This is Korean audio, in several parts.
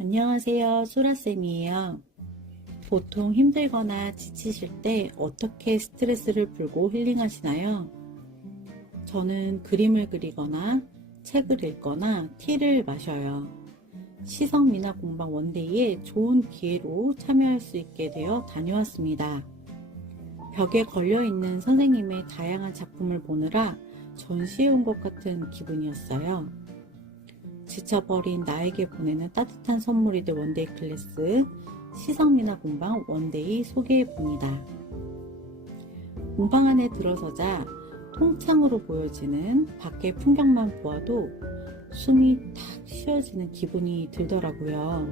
안녕하세요. 소라쌤이에요. 보통 힘들거나 지치실 때 어떻게 스트레스를 풀고 힐링하시나요? 저는 그림을 그리거나 책을 읽거나 티를 마셔요. 시성 미나 공방 원데이에 좋은 기회로 참여할 수 있게 되어 다녀왔습니다. 벽에 걸려있는 선생님의 다양한 작품을 보느라 전시해 온 것 같은 기분이었어요. 지쳐버린 나에게 보내는 따뜻한 선물이 될 원데이 클래스 시성미나 공방 원데이 소개해 봅니다. 공방 안에 들어서자 통창으로 보여지는 밖의 풍경만 보아도 숨이 탁 쉬어지는 기분이 들더라고요.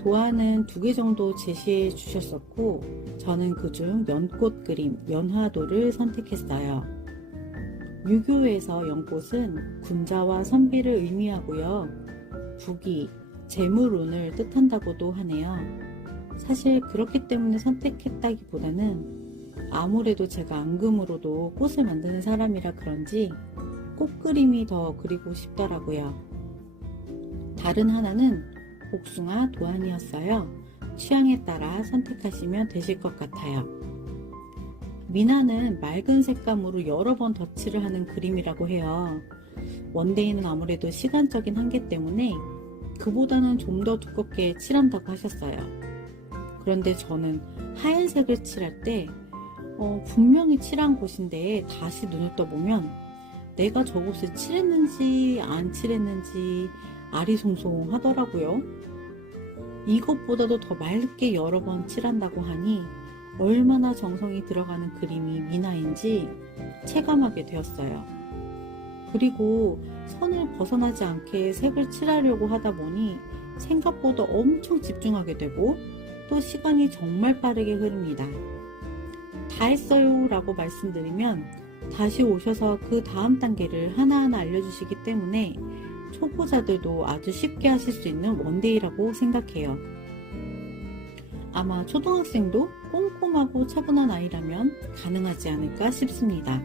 도안은 두 개 정도 제시해 주셨었고 저는 그중 연꽃 그림 연화도를 선택했어요. 유교에서 연꽃은 군자와 선비를 의미하고요. 부귀, 재물운을 뜻한다고도 하네요. 사실 그렇기 때문에 선택했다기보다는 아무래도 제가 앙금으로도 꽃을 만드는 사람이라 그런지 꽃 그림이 더 그리고 싶더라고요. 다른 하나는 복숭아 도안이었어요. 취향에 따라 선택하시면 되실 것 같아요. 미나는 맑은 색감으로 여러 번 덧칠을 하는 그림이라고 해요. 원데이는 아무래도 시간적인 한계 때문에 그보다는 좀 더 두껍게 칠한다고 하셨어요. 그런데 저는 하얀색을 칠할 때 어, 분명히 칠한 곳인데 다시 눈을 떠보면 내가 저곳을 칠했는지 안 칠했는지 아리송송 하더라고요. 이것보다도 더 맑게 여러 번 칠한다고 하니 얼마나 정성이 들어가는 그림이 미나인지 체감하게 되었어요. 그리고 선을 벗어나지 않게 색을 칠하려고 하다 보니 생각보다 엄청 집중하게 되고 또 시간이 정말 빠르게 흐릅니다. 다 했어요 라고 말씀드리면 다시 오셔서 그 다음 단계를 하나하나 알려주시기 때문에 초보자들도 아주 쉽게 하실 수 있는 원데이라고 생각해요. 아마 초등학생도 꼼꼼하고 차분한 아이라면 가능하지 않을까 싶습니다.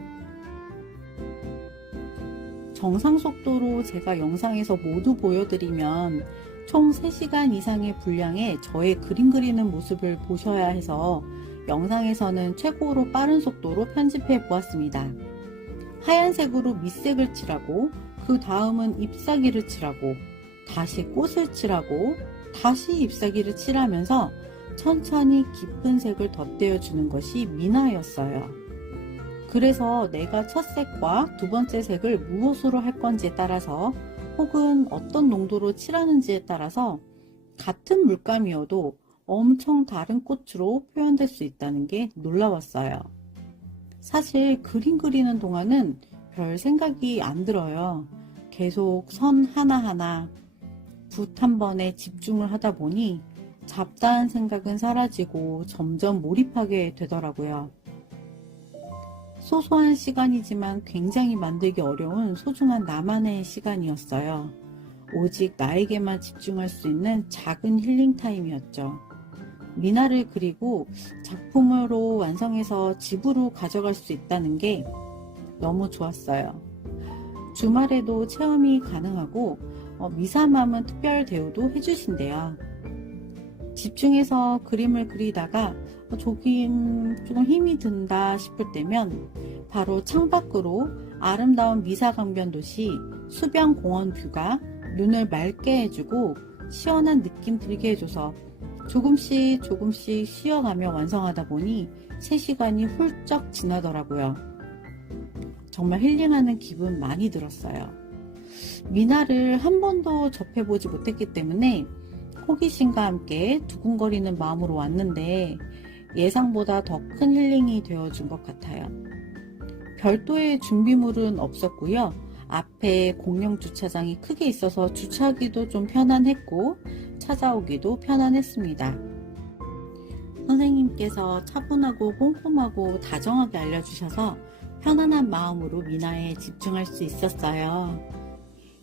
정상 속도로 제가 영상에서 모두 보여드리면 총 3시간 이상의 분량의 저의 그림 그리는 모습을 보셔야 해서 영상에서는 최고로 빠른 속도로 편집해 보았습니다. 하얀색으로 밑색을 칠하고 그 다음은 잎사귀를 칠하고 다시 꽃을 칠하고 다시 잎사귀를 칠하면서 천천히 깊은 색을 덧대어 주는 것이 미나였어요. 그래서 내가 첫 색과 두 번째 색을 무엇으로 할 건지에 따라서 혹은 어떤 농도로 칠하는지에 따라서 같은 물감이어도 엄청 다른 꽃으로 표현될 수 있다는 게 놀라웠어요. 사실 그림 그리는 동안은 별 생각이 안 들어요. 계속 선 하나하나 붓 한 번에 집중을 하다 보니 잡다한 생각은 사라지고 점점 몰입하게 되더라고요. 소소한 시간이지만 굉장히 만들기 어려운 소중한 나만의 시간이었어요. 오직 나에게만 집중할 수 있는 작은 힐링 타임이었죠. 미나를 그리고 작품으로 완성해서 집으로 가져갈 수 있다는 게 너무 좋았어요. 주말에도 체험이 가능하고 어, 미사맘은 특별 대우도 해주신대요. 집중해서 그림을 그리다가 조금 조금 힘이 든다 싶을 때면 바로 창밖으로 아름다운 미사강변 도시 수변 공원 뷰가 눈을 맑게 해주고 시원한 느낌 들게 해줘서 조금씩 조금씩 쉬어가며 완성하다 보니 3시간이 훌쩍 지나더라고요. 정말 힐링하는 기분 많이 들었어요. 미나를 한 번도 접해보지 못했기 때문에 호기심과 함께 두근거리는 마음으로 왔는데 예상보다 더 큰 힐링이 되어준 것 같아요. 별도의 준비물은 없었고요. 앞에 공영 주차장이 크게 있어서 주차하기도 좀 편안했고 찾아오기도 편안했습니다. 선생님께서 차분하고 꼼꼼하고 다정하게 알려주셔서 편안한 마음으로 미나에 집중할 수 있었어요.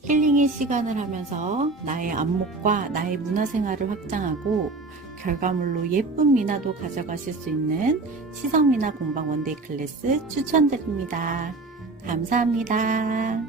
힐링의 시간을 하면서 나의 안목과 나의 문화생활을 확장하고 결과물로 예쁜 미나도 가져가실 수 있는 시성 미나 공방 원데이 클래스 추천드립니다. 감사합니다.